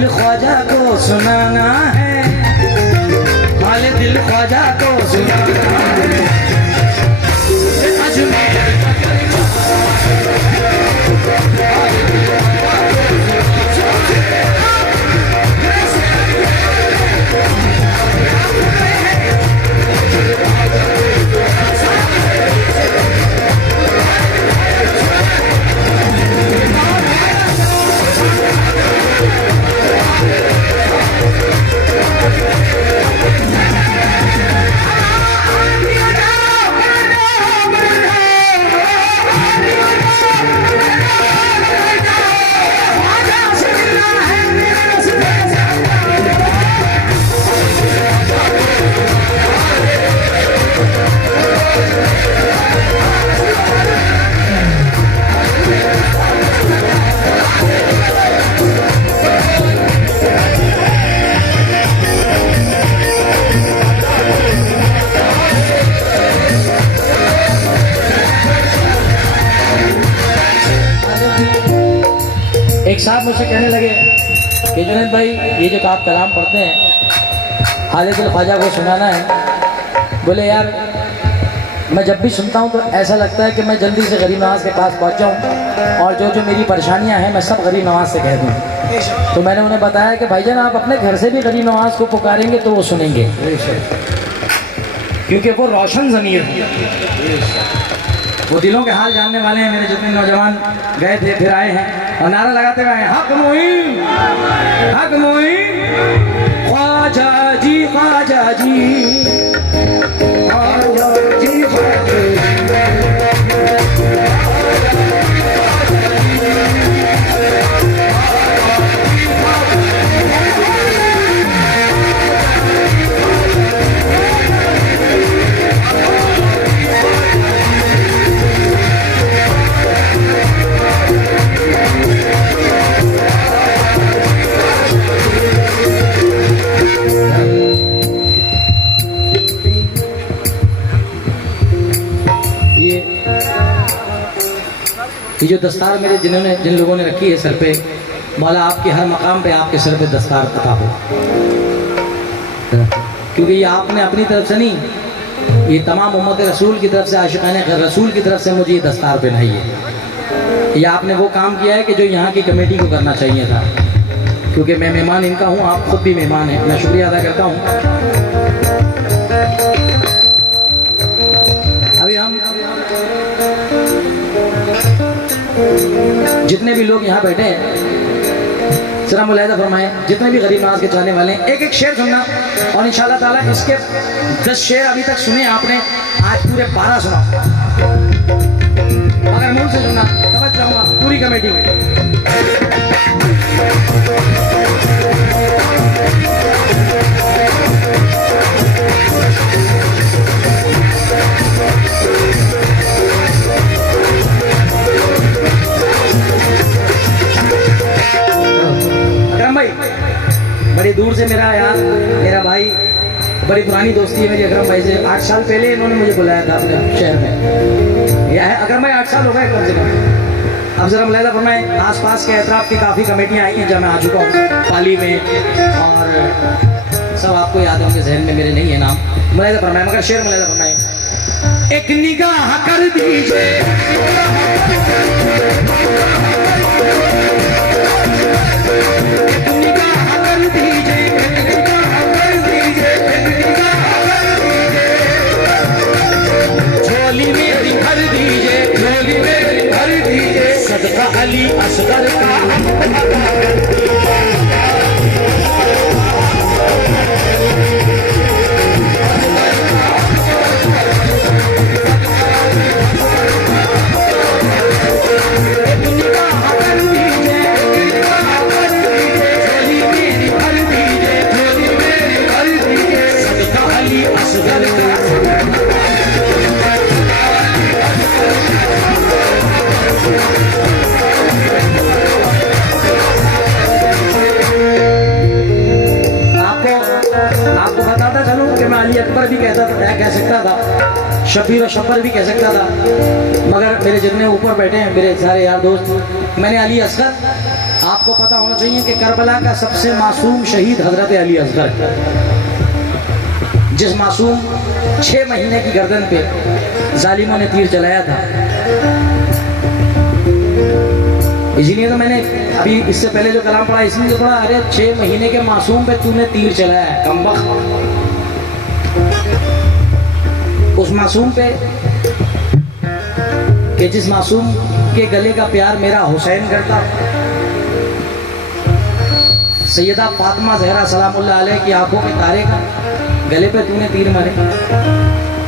दिल ख्वाजा को सुनाना है, हाल दिल ख्वाजा को सुनाना है। अजमेर एक साहब मुझसे कहने लगे कि जुनैद भाई ये जो आप कलाम पढ़ते हैं हाल दिल ख्वाजा को सुनाना है, बोले यार मैं जब भी सुनता हूँ तो ऐसा लगता है कि मैं जल्दी से गरीब नवाज के पास पहुँच जाऊँ और जो जो मेरी परेशानियाँ हैं मैं सब गरीब नवाज से कह दूँ। तो मैंने उन्हें बताया कि भाईजान आप अपने घर से भी गरीब नवाज को पुकारेंगे तो वो सुनेंगे, क्योंकि वो रोशन ज़मीर है, वो दिलों के हाल जानने वाले हैं। मेरे जितने नौजवान गए थे फिर आए हैं और नारा लगाते हुए हक मोइन, हक मोइन, ख्वाजा जी, ख्वाजा जी, ख्वाजा जी, ख्वाजा जी। ये जो दस्तार मेरे जिन लोगों ने रखी है सर पे, मौला आपके हर मकाम पे आपके सर पे दस्तार अता हो, क्योंकि ये आपने अपनी तरफ से नहीं, ये तमाम उम्मत रसूल की तरफ से, आशिकाने रसूल की तरफ से मुझे ये दस्तार पहनाई है। ये आपने वो काम किया है कि जो यहाँ की कमेटी को करना चाहिए था, क्योंकि मैं मेहमान इनका हूँ, आप खुद भी मेहमान हैं। मैं शुक्रिया अदा करता हूँ। अभी हम जितने भी लोग यहाँ बैठे हैं जरा मुलाहिजा फरमाएं, जितने भी गरीब नवाज के चाहने वाले हैं, एक एक शेर सुनना और इंशाअल्लाह ताला इसके 10 शेर अभी तक सुने आपने, आज पूरे 12 सुना, अगर मुंह से सुनना समझ जाऊंगा पूरी कमेटी में। बड़ी दूर से मेरा यार, मेरा भाई, बड़ी पुरानी दोस्ती है मेरी अकरम भाई से। 8 साल पहले इन्होंने मुझे बुलाया था अपने शहर में, यह है अकरम भाई 8 साल हो गए कम से कम। अब जरा मुलाहिजा फरमाएं, आसपास के एतराफ़ की काफ़ी कमेटियाँ आई हैं जहाँ मैं आ चुका हूँ, पाली में, और सब आपको याद होंगे, जहन में मेरे नहीं है नाम। मुलाहिजा फरमाएं, मगर शेर मुलाहिजा फरमाएं। एक निगाह कर दीजिए, झोली मेरी भर दीजिए, झोली मेरी भर दीजिए, सदका अली असगर का। अकबर भी कह सकता था, शबीर और शब्बर भी कह सकता था, मगर मेरे जितने ऊपर बैठे हैं मेरे सारे यार दोस्त, मैंने अली असगर आपको पता होना चाहिए कि करबला का सबसे मासूम शहीद हजरत अली असगर, जिस मासूम 6 महीने की गर्दन पे जालिमों ने तीर चलाया था। इसीलिए तो मैंने अभी इससे पहले जो कलाम पढ़ा इसलिए पढ़ा, अरे 6 महीने के मासूम पे तूने तीर चलाया है, कमबख्त। उस मासूम पे कि जिस मासूम के गले का प्यार मेरा हुसैन करता, सैयदा फातिमा ज़हरा सलामुल्लाह अलैह की आंखों के तारे का गले पे तूने तीर मारे।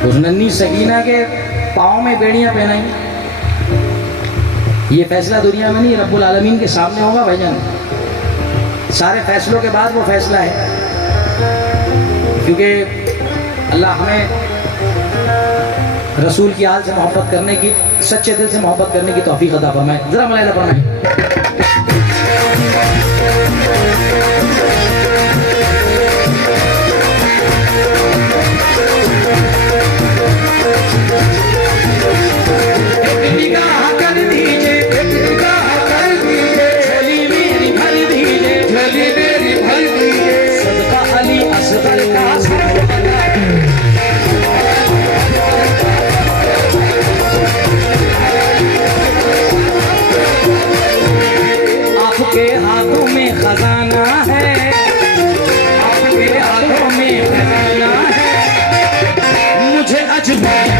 उस नन्ही सकीना के पाँव में बेड़ियां पहनाई। ये फैसला दुनिया में नहीं, रब्बुल आलमीन के सामने होगा भाईजान। सारे फैसलों के बाद वो फैसला है, क्योंकि अल्लाह हमें रसूल की आल से मोहब्बत करने की, सच्चे दिल से मोहब्बत करने की तौफीक अता फरमाए। जरा मलाइला फरमाए। आपके हाथों में खजाना है, आपके हाथों में खजाना है, मुझे अजमेर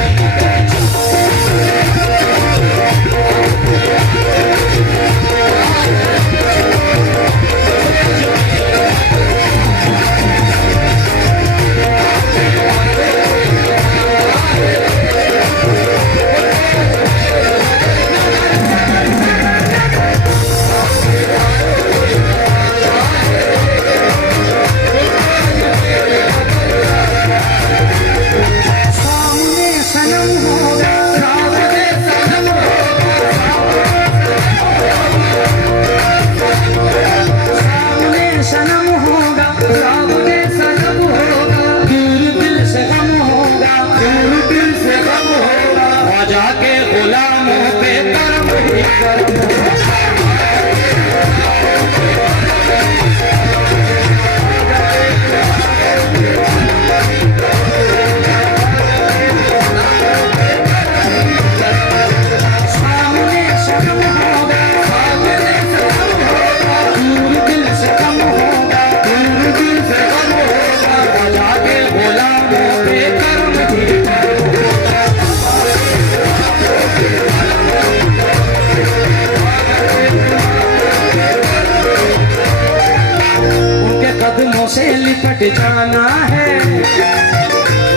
से लिपट जाना है,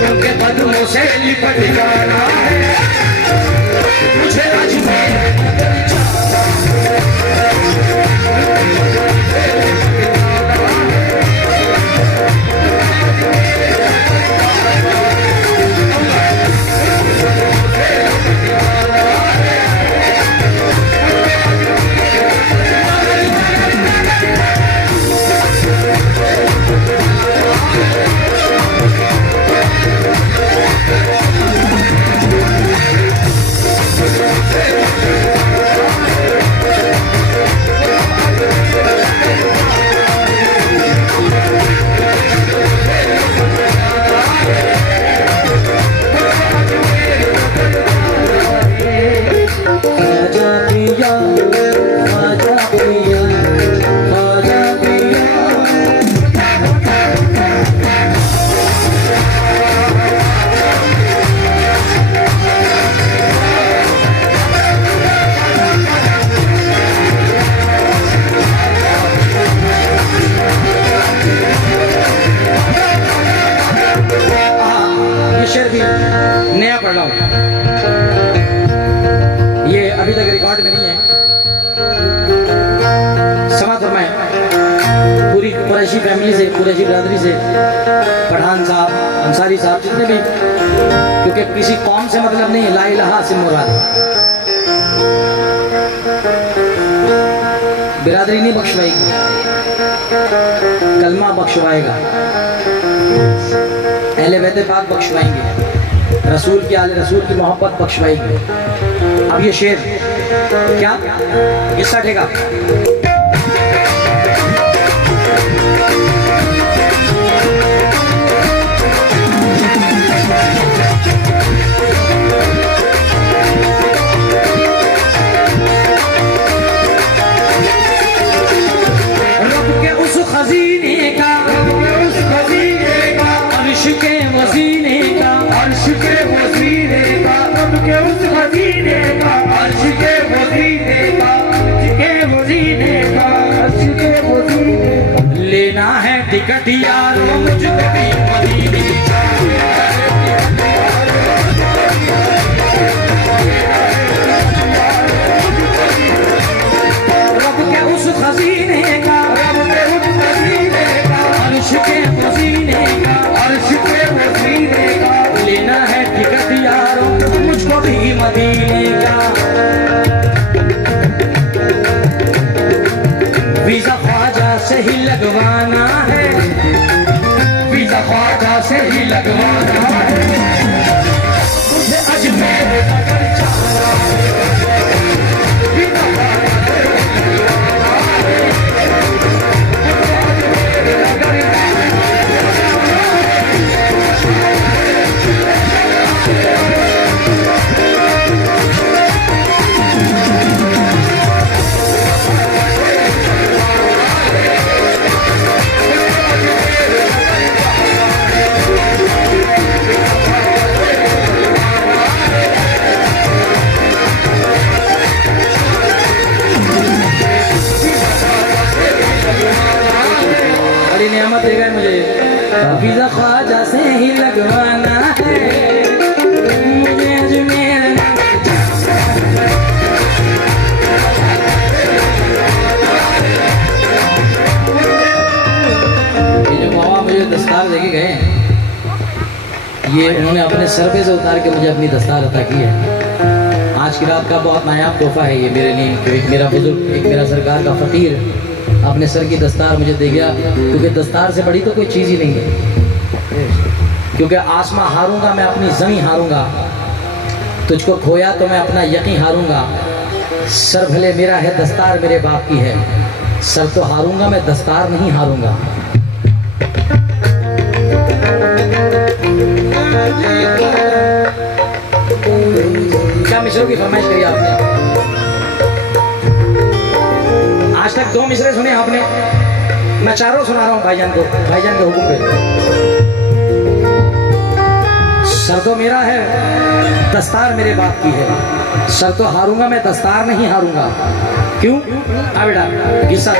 उनके कदमों से लिपट जाना है, मुझे अजमेर नया पढ़ रहा हूं, ये अभी तक रिकॉर्ड में नहीं है। समाज फरमाएं, पूरी कुरैशी फैमिली से, कुरैशी बिरादरी से, पठान साहब, अंसारी साहब, जितने भी, क्योंकि किसी कौम से मतलब नहीं, ला इलाहा से मुराद है। बिरादरी नहीं बख्शवाएगी, कलमा बख्शवाएगा, अहले बैत पाक बख्शवाएंगे, रसूल की आले रसूल की मोहब्बत बख्शवाएगी। अब ये शेर क्या किस्सा ठेका। भी मदीने का। वीजा ख्वाजा से ही लगवाना है, वीजा ख्वाजा से ही लगवाना है, मुझे अजमेर नगर जाना है, वीजा ख्वाजा से ही लगवाना है, मुझे अजमेर नगर जाना है। बड़ी नियामत देगा मुझे, वीजा ख्वाजा से ही लगवाना है, मुझे अजमेर। ये जो बाबा मुझे दस्तार देके गए हैं, ये उन्होंने अपने सर पे से उतार के मुझे अपनी दस्तार अता की है। आज की रात का बहुत नायाब तोहफा है ये मेरे लिए। एक मेरा बुजुर्ग, एक मेरा सरकार का फकीर अपने सर की दस्तार मुझे दे गया, क्योंकि दस्तार से बड़ी तो कोई चीज़ ही नहीं है। क्योंकि आसमां हारूंगा मैं, अपनी ज़मीं हारूंगा, तुझको खोया तो मैं अपना यकीन हारूंगा। सर भले मेरा है, दस्तार मेरे बाप की है, सर तो हारूंगा मैं, दस्तार नहीं हारूंगा। क्या मिसरों की फरमाइश करी आपने? आज तक 2 मिसरे सुने आपने, मैं 4 सुना रहा हूं भाईजान को, भाईजान के हुक्म पे। सर तो मेरा है, दस्तार मेरे बाप की है, सर तो हारूंगा मैं, दस्तार नहीं हारूंगा। क्यों? आ बेटा किस्सा।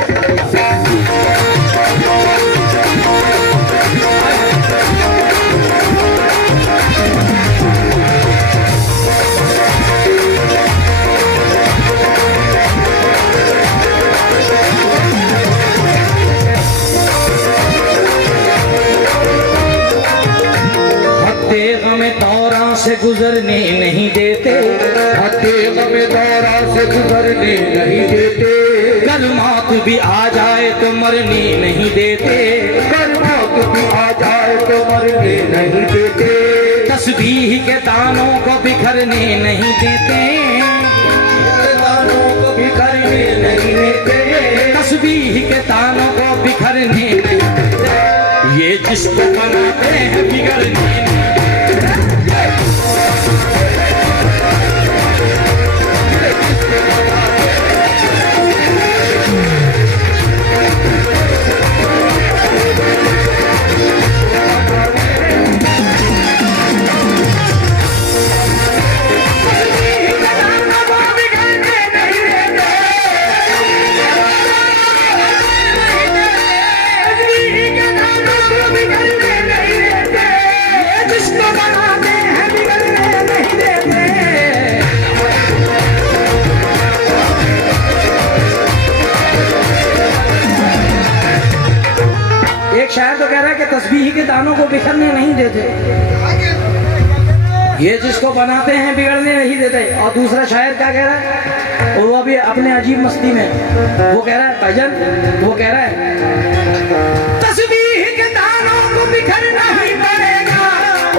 हमें दौरा से गुजरने नहीं देते, हमें दौरा से गुजरने नहीं देते, कल मौत भी आ जाए तो मरने नहीं देते, कल मौत भी आ जाए तो मरने नहीं देते, तस्बीह के दानों को बिखरने नहीं देते, दानों को बिखरने नहीं देते, तस्बीह के दानों को बिखरने नहीं देते, ये जिसको बनाते हैं बिगड़ने। शायर तो कह रहा है कि तस्बीह के दानों को बिखरने नहीं देते, ये जिसको बनाते हैं बिगड़ने नहीं देते। और दूसरा शायर क्या कह रहा है, और वो भी अपने अजीब मस्ती में वो कह रहा है भाईजान, वो कह रहा है तस्बीह के दानों को बिखरना ही पड़ेगा,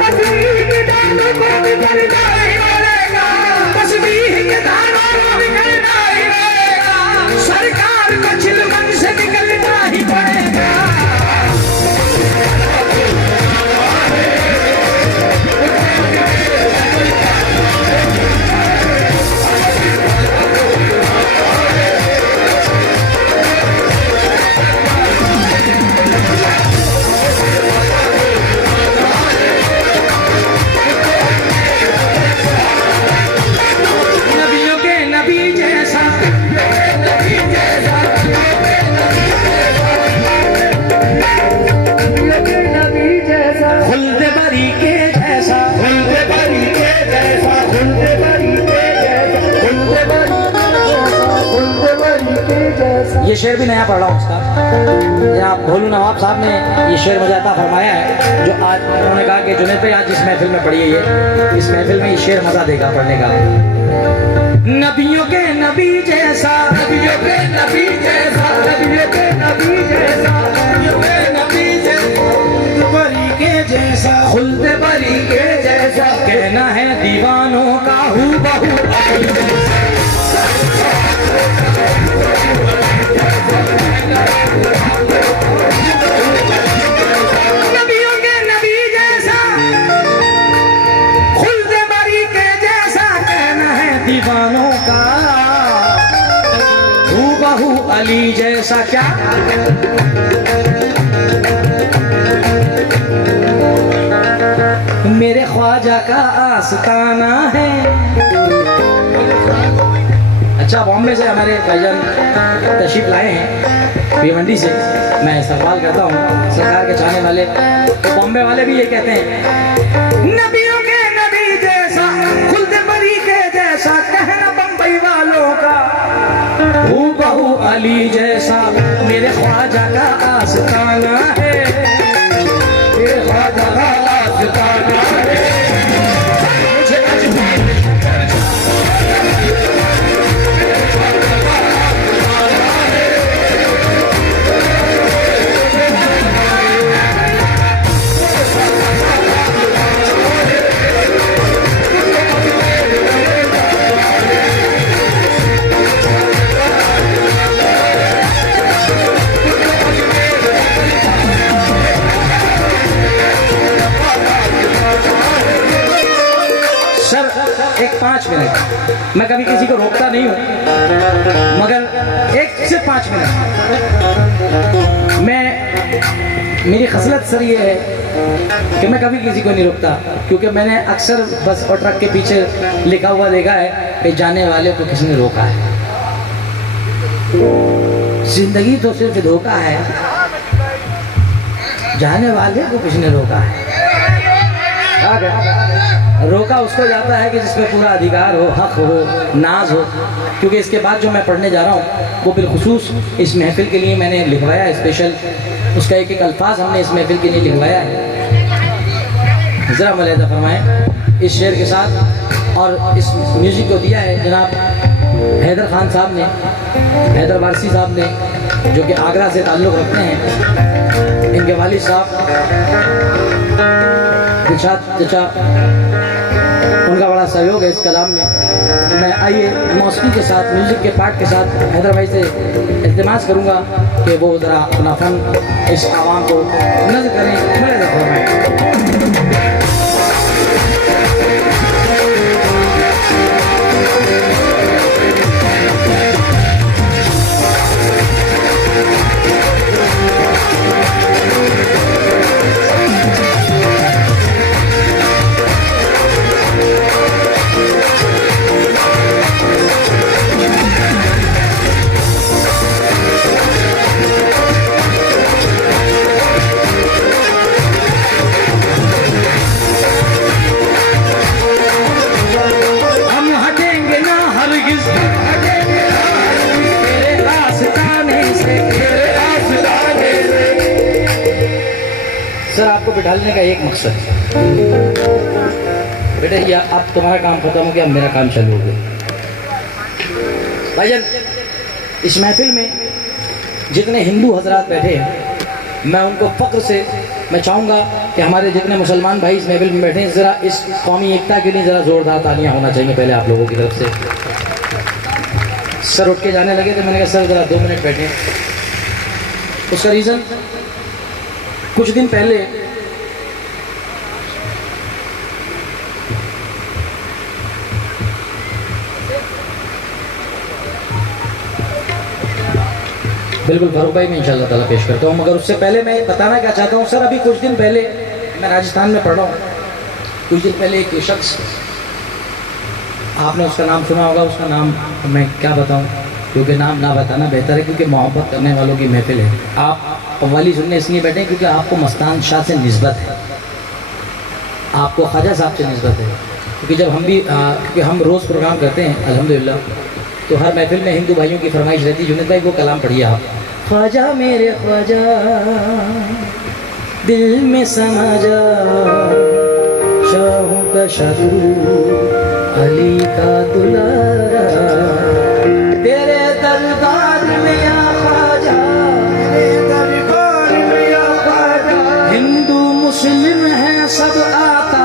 तस्बीह के दानों को बिखरना ही पड़ेगा, तस्बीह के दानों को बिखरना ही पड़ेगा, सरकार को चिलमन से निकलना ही पड़ेगा। ये शेर भी नया पढ़ रहा हूँ उसका। जनाब भोलू नवाब साहब ने ये शेर मुझे अता फरमाया है, जो आज उन्होंने कहा कि जुनैद भाई आज इस महफिल में पढ़िए, ये इस महफिल में ये शेर मजा देगा पढ़ने का। नबियों के नबी जैसा, नबियों के नबी जैसा, नबियों के नबी जैसा, नबियों के नबी जैसा, बरी के जैसा, खुल्द बरी के जैसा, कहना है दीवानों का हूबहू। नबियों के नबी जैसा, खुल्द बरी के जैसा, कहना है दीवानों का हूबहू अली जैसा। क्या मेरे ख्वाजा का आस्ताना है। अच्छा, बॉम्बे से हमारे भाईजान तशरीफ लाए हैं भिवंडी से, मैं इस्तकबाल करता हूँ सरकार के चाहने वाले। तो बॉम्बे वाले भी ये कहते हैं नबियों के नबी जैसा, खुल्द बरी के जैसा, कहना बम्बई वालों का हूबहू अली जैसा। मेरे ख्वाजा का आस्ताना है, मेरे ख्वाजा का आस्ताना है। एक 5 मिनट, मैं कभी किसी को रोकता नहीं हूँ, मगर एक से 5 मिनट मेरी खसलत सर ये है कि मैं कभी किसी को नहीं रोकता, क्योंकि मैंने अक्सर बस और ट्रक के पीछे लिखा हुआ देखा है कि जाने वाले को किसने रोका है। जिंदगी तो सिर्फ धोखा है, जाने वाले को किसने रोका है। रोका उसको जाता है कि जिसमें पूरा अधिकार हो, हक हो, नाज हो। क्योंकि इसके बाद जो मैं पढ़ने जा रहा हूँ वो बिलखुसूस इस महफिल के लिए मैंने लिखवाया है, स्पेशल उसका एक एक अल्फाज हमने इस महफिल के लिए लिखवाया है। ज़रा मुलाहिज़ा फरमाएं इस शेर के साथ। और इस म्यूज़िक को दिया है जनाब हैदर खान साहब ने, हैदर वारसी साहब ने, जो कि आगरा से ताल्लुक़ रखते हैं। इनके वालिद साहब दिलशाद चचा, उनका बड़ा सहयोग है इस कलाम में। मैं आइए मौसीकी के साथ, म्यूज़िक के पार्ट के साथ हैदर भाई से इल्तिमास करूँगा कि वो ज़रा अपना फ़न इस आवाम को नज़र करें। मेरे सर आपको बिठाने का एक मकसद है बेटा, ये अब तुम्हारा काम खत्म हो गया, अब मेरा काम चालू हो गया। भाईजान इस महफिल में जितने हिंदू हजरात बैठे हैं, मैं उनको फ़ख्र से मैं चाहूँगा कि हमारे जितने मुसलमान भाई इस महफिल में बैठे हैं, ज़रा इस कौमी एकता के लिए ज़रा ज़ोरदार तालियाँ होना चाहिए पहले आप लोगों की तरफ से। सर उठ के जाने लगे तो मैंने कहा सर ज़रा 2 मिनट बैठे। उसका रीज़न कुछ दिन पहले बिल्कुल फारूक भाई मैं इंशाअल्लाह ताला पेश करता हूँ, मगर उससे पहले मैं बताना क्या चाहता हूँ सर, अभी कुछ दिन पहले मैं राजस्थान में पढ़ रहा हूँ। कुछ दिन पहले एक शख्स, आपने उसका नाम सुना होगा, उसका नाम मैं क्या बताऊँ, क्योंकि नाम ना बताना बेहतर है, क्योंकि मोहब्बत करने वालों की महफिल है। आप कव्वाली सुनने इसलिए बैठे क्योंकि आपको मस्तान शाह से निस्बत है, आपको ख्वाजा साहब से निस्बत है। क्योंकि जब हम भी क्योंकि हम रोज़ प्रोग्राम करते हैं अल्हम्दुलिल्लाह, तो हर महफिल में हिंदू भाइयों की फरमाइश रहती है, जुनेद भाई वो कलाम पढ़िए आप। ख्वाजा मेरे ख्वाजा दिल में समा जा, शाहों का शादू अली का दुलारा, तेरे दरबार में या ख्वाजा, तेरे दरबार में या ख्वाजा, हिंदू मुस्लिम है सब आता,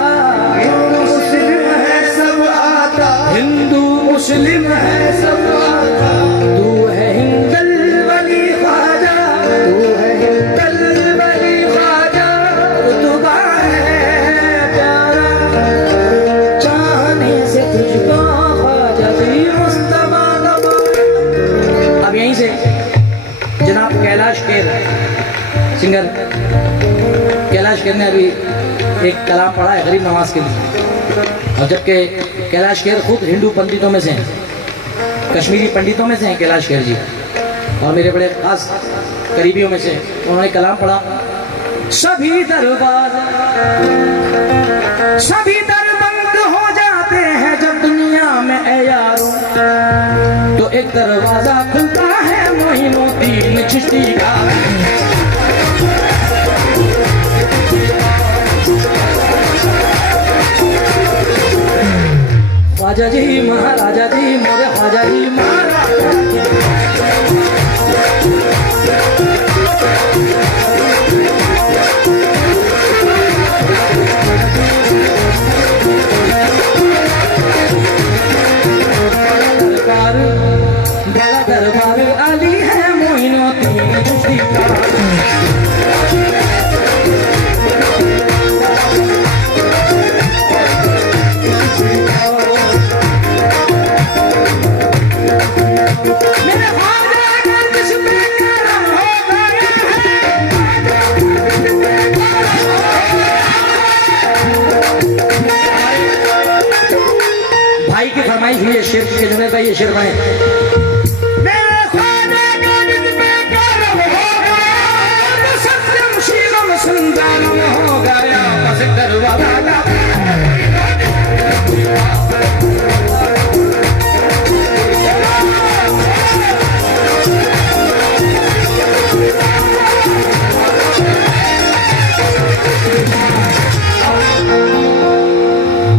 हिंदू मुस्लिम है सब आता, हिंदू मुस्लिम है सब आता, तू है हिंदल वली ख्वाजा, तू है हिंदल वली ख्वाजा, रुतबा है प्यारा चाहने से तुझको ख्वाजा जी मुस्तफा का। अब यहीं से जनाब कैलाश खेर सिंगर कैलाश खेर ने अभी एक कलाम पढ़ा है गरीब नवाज के लिए, और जबकि कैलाश खेर खुद हिंदू पंडितों में से हैं, कश्मीरी पंडितों में से हैं कैलाश खेर जी, और मेरे बड़े खास करीबियों में से। उन्होंने कलाम पढ़ा, सभी दरवाजे सभी दर बंद हो जाते हैं जब दुनिया में ऐ यारों, तो एक दरवाजा खुलता है मोइनुद्दीन चिश्ती का। ख्वाजा जी महाराजा जी मोरे ख्वाजा जी महाराजा, दरबार बड़ा दरबार अली है मोइनुद्दीन चिश्ती का। भाई की फरमाइश हुई है शेर के, जुनेद भाई ये शेर बने, सत्यम शीलम सुंदरम हो गया बस दरवाजा।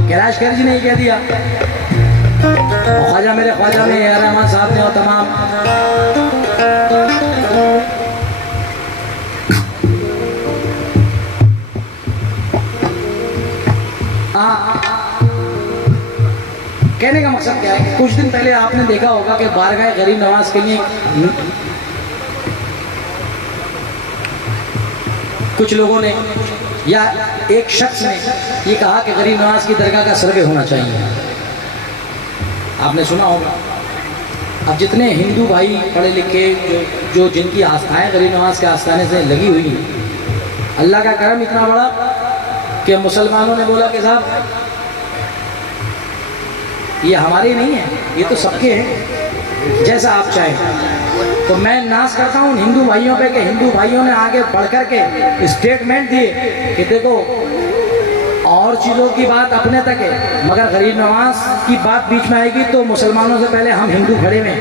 कैलाश खेर जी ने कह दिया, ख्वाजा मेरे ख्वाजा में ए रहमान साहब ने और तमाम कहने का मकसद क्या है, कुछ दिन पहले आपने देखा होगा कि बारगाह गरीब नवाज के लिए कुछ लोगों ने या एक शख्स ने ये कहा कि गरीब नवाज की दरगाह का सर्वे होना चाहिए। आपने सुना होगा। अब जितने हिंदू भाई पढ़े लिखे जो जिनकी आस्थाएं गरीब नवाज के आस्थाने से लगी हुई हैं, अल्लाह का करम इतना बड़ा कि मुसलमानों ने बोला कि साहब ये हमारे नहीं है, ये तो सबके हैं, जैसा आप चाहें। तो मैं नाज करता हूँ हिंदू भाइयों पे कि हिंदू भाइयों ने आगे बढ़ कर के स्टेटमेंट दिए कि देखो और चीज़ों की बात अपने तक है, मगर गरीब नवाज की बात बीच में आएगी तो मुसलमानों से पहले हम हिंदू खड़े में।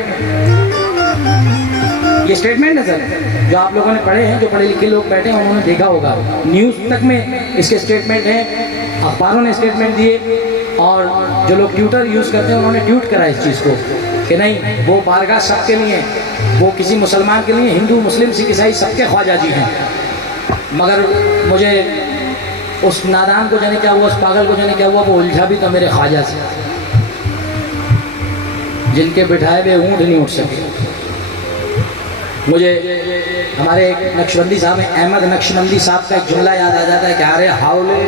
ये स्टेटमेंट है सर, जो आप लोगों ने पढ़े हैं, जो पढ़े लिखे लोग बैठे हैं उन्होंने देखा होगा, न्यूज़ तक में इसके स्टेटमेंट हैं, अखबारों ने स्टेटमेंट दिए, और जो लोग ट्विटर यूज़ करते हैं उन्होंने ट्वीट करा इस चीज़ को कि नहीं वो बारगाह सबके लिए, वो किसी मुसलमान के लिए, हिंदू मुस्लिम सिख ईसाई सबके ख्वाजा जी हैं। मगर मुझे उस नादान को जाने क्या हुआ, उस पागल को जाने क्या हुआ, वो उलझा भी तो मेरे ख्वाजा से, जिनके बिठाए हुए ऊँट नहीं उठ सके। मुझे हमारे एक नक्शबंदी साहब हैं, अहमद नक्शबंदी साहब का एक जुमला याद आ जाता है कि अरे हावले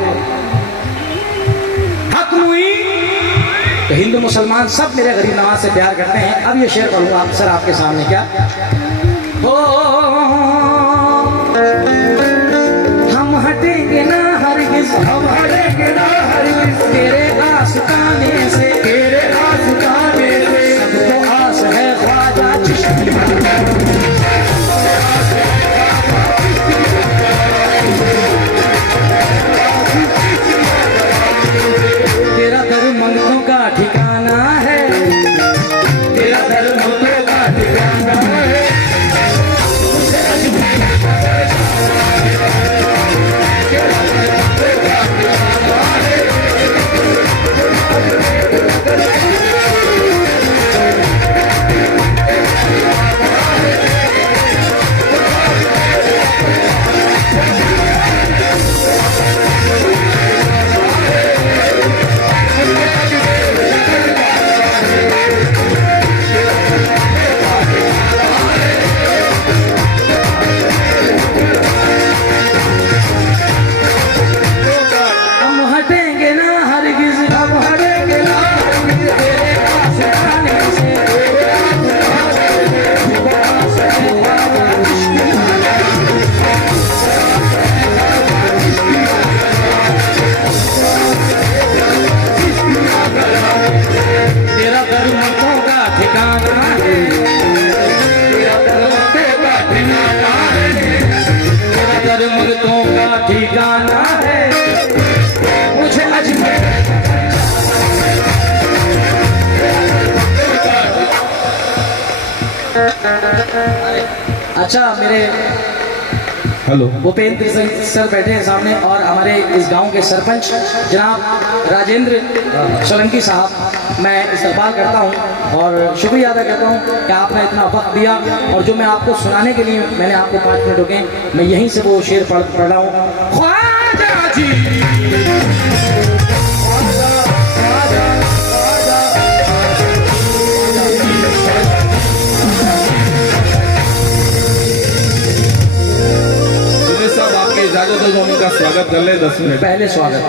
तो हिंदू मुसलमान सब मेरे गरीब नवाज से प्यार करते हैं। अब ये शेर पढ़ूंगा आप सर आपके सामने, क्या हो हम हटेंगे ना हरगिज़, हम हटेंगे ना हरगिज़ तेरे आस्ताने से, तेरे आस्ताने से, सबको आस है ख्वाजा चिश्ती। तेरा दर मंगतों का ठिकाना है, तेरा दर अच्छा मेरे हेलो। भूपेंद्र सिंह सर बैठे हैं सामने और हमारे इस गांव के सरपंच जनाब राजेंद्र सोलंकी साहब, मैं इस्तकबाल करता हूं और शुक्रिया अदा करता हूं कि आपने इतना वक्त दिया। और जो मैं आपको सुनाने के लिए मैंने आपको 5 मिनट रुके, मैं यहीं से वो शेर पढ़ रहा हूँ। ख्वाजा जी साहब आपकी इजाजत हो जो उनका स्वागत कर ले 10 मिनट पहले स्वागत।